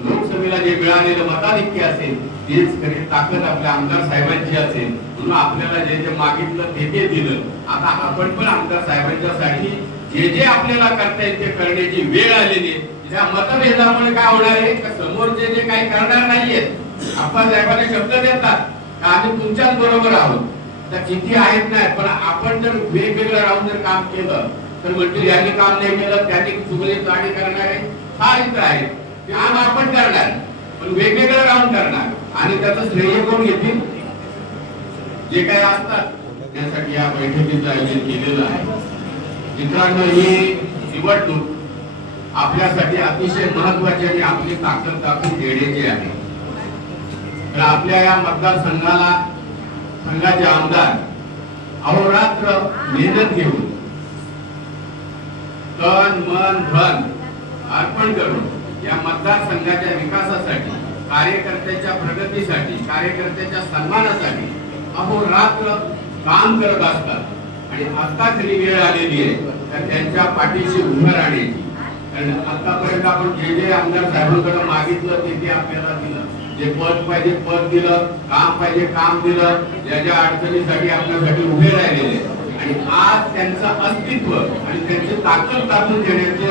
लोकसभेला जे मिळालेलं मताधिक्य असेल तेच खरी ताकद आपल्या आमदार साहेबांची असेल. म्हणून आपल्याला जे जे मागितलं ते ते दिलं. आता आपण पण आमदार साहेबांच्या साठी जे जे आपल्याला करता येईल ते करण्याची वेळ आलेली आहे. त्या मतभेदामुळे काय होणार आहे? का समोरचे जे काही करणार नाहीयेत? आपण साहेबांना शब्द देतात का आम्ही तुमच्याच बरोबर आहोत? त्या किती आहेत नाही पण आपण जर वेगवेगळं राहून जर काम केलं तर म्हणतील यांनी काम नाही केलं त्यांनी चुगली चाडी करणारे फार इथं आहेत ते काम आपण करणार पण वेगवेगळं राहून करणार. आणि त्याचं श्रेय कोण घेतील? जे काय असतात त्यासाठी या बैठकीचं आयोजन केलेलं आहे. मित्रांनो ही निवडणूक आपल्यासाठी अतिशय महत्वाची आणि आपली ताकद दाखवून देण्याची आहे. तर आपल्या या मतदारसंघाला संघाचे आमदार अहोरात्र मेहनत घेऊन तन मन धन अर्पण करून या मतदारसंघाच्या विकासासाठी कार्यकर्त्याच्या प्रगतीसाठी कार्यकर्त्याच्या सन्मानासाठी अहोरात्र काम करत असतात. आणि आता खरी वेळ आलेली आहे तर त्यांच्या पाठीशी उभं राहण्याची. कारण आतापर्यंत आपण जे जे आमदार साहेबांकडे मागितलं ते ते आपल्याला दिलं. जे पद पाहिजे पद दिलं काम पाहिजे काम दिलं ज्या ज्या अडचणीसाठी आपल्यासाठी उभे राहिलेले. आणि आज त्यांचं अस्तित्व आणि त्यांची ताकद ताकून देण्याचे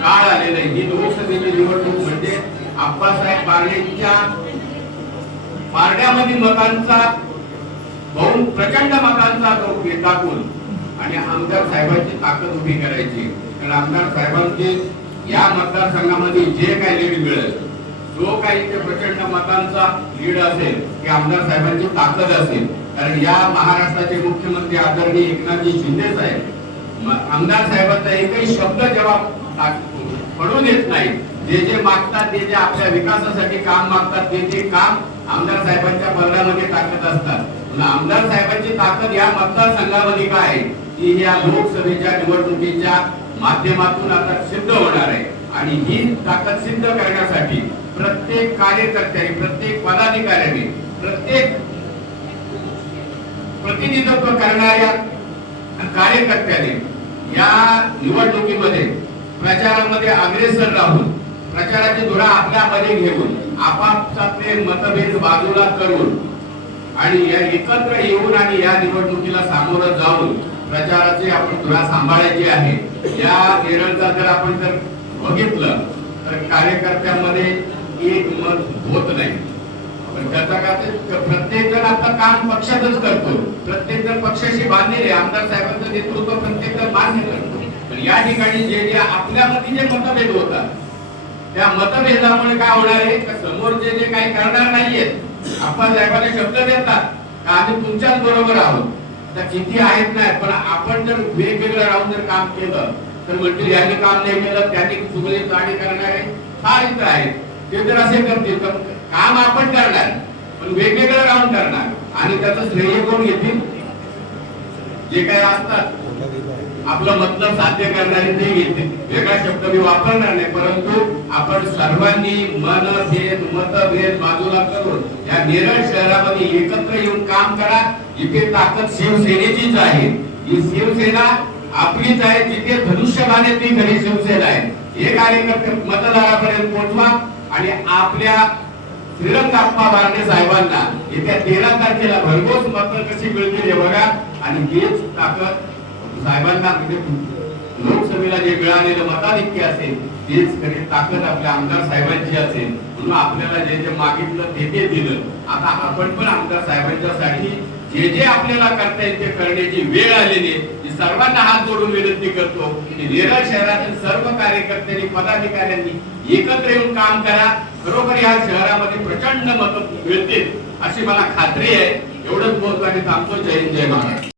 काळ आलेलं आहे. ही लोकसभेची निवडणूक म्हणजे आप्पासाहेब बारणेंच्या पारड्यामधील मतांचा बहु प्रचंड मतांचा तो टाकून आणि आमदार साहेबांची ताकद उभी करायची. कारण आमदार साहेबांची या मतदारसंघामध्ये जे काही लीड मिळेल जो काही ते प्रचंड मतांचा लीड असेल की आमदार साहेबांची ताकद असेल. कारण या महाराष्ट्राचे मुख्यमंत्री आदरणीय एकनाथजी शिंदे साहेब आमदार साहेबांचा एकही शब्द जेव्हा टाक- पडू देत नाही. जे जे मागतात ते जे आपल्या विकासासाठी काम मागतात ते ते काम आमदार साहेबांच्या पदरामध्ये टाकत असतात. आमदार साहेबांची ताकद या मतदारसंघामध्ये काय आहे? की या लोकसभेच्या निवडणुकीच्या माध्यमातून आता सिद्ध होणार आहे. आणि ही ताकद सिद्ध करण्यासाठी प्रत्येक कार्यकर्त्याने प्रत्येक पदाधिकाऱ्याने प्रत्येक प्रतिनिधित्व करणाऱ्या कार्यकर्त्याने या निवडणुकीमध्ये प्रचारामध्ये अग्रेसर राहून प्रचाराची धुरा आपल्यामध्ये घेऊन आपापसातले मतभेद बाजूला करून आणि या एकत्र येऊन आणि या निवडणुकीला सामोरं जाऊन प्रचाराची आपण धुरा सांभाळायची आहे. या केरळचा जर आपण जर बघितलं तर कार्यकर्त्यांमध्ये एक मत होत नाही. पण त्याचा काय प्रत्येक जण आता काम पक्षातच करतो. प्रत्येक जण पक्षाशी बांधलेले आमदार साहेबांचं नेतृत्व प्रत्येक जण मान्य करतो. पण या ठिकाणी जे जे आपल्यामध्ये जे मतभेद होतात त्या मतभेदामुळे काय होणार आहे? का समोरचे जे काही करणार नाहीयेत आपण साहेबांना शब्द देतात का आम्ही तुमच्याच बरोबर आहोत? तर किती आहेत नाही पण आपण जर वेगवेगळं राहून जर काम केलं तर म्हणतील यांनी काम नाही केलं त्यांनी चुगली चाडी करणारे फार इथं आहेत. ते जर असे करते तर काम आपण करणार पण वेगवेगळं काम करणार. आणि त्याचं श्रेय कोण घेतील? जे काय असतात. आपलं मतलब साध्य करणारे ते घेतील. वेगळा शब्द मी वापरणार नाही परंतु आपण सर्वांनी मन भेद मतभेद बाजूला करून या नेरळ शहरामध्ये एकत्र येऊन काम करा. इथे ताकद शिवसेनेचीच आहे. ही शिवसेना आपलीच आहे जिथे धनुष्यबाण ती घरी शिवसेना आहे. हे कार्यकर्ते मतदारापर्यंत पोहोचवा आणि आपल्या श्रीरंगाप्पा बारणे साहेबांना येत्या तेरा तारखेला भरघोस मतं कशी मिळतील हे बघा. आणि हेच ताकद साहेबांना म्हणजे लोकसभेला जे मिळालेलं मताधिक्य असेल तेच खरी ताकद आपल्या आमदार साहेबांची असेल. म्हणून आपल्याला जे जे मागितलं ते ते दिलं. आता आपण पण आमदार साहेबांच्यासाठी जे जे आपल्याला करता येईल ते करण्याची वेळ आलेली आहे. मी सर्वांना हात जोडून विनंती करतो की नेरळ शहरातील सर्व कार्यकर्त्यांनी पदाधिकाऱ्यांनी एकत्र येऊन काम करा. खरोखर या शहरामध्ये प्रचंड मत मिळतील अशी मला खात्री आहे. एवढंच बोलतो आणि थांबतो जय जय महाराज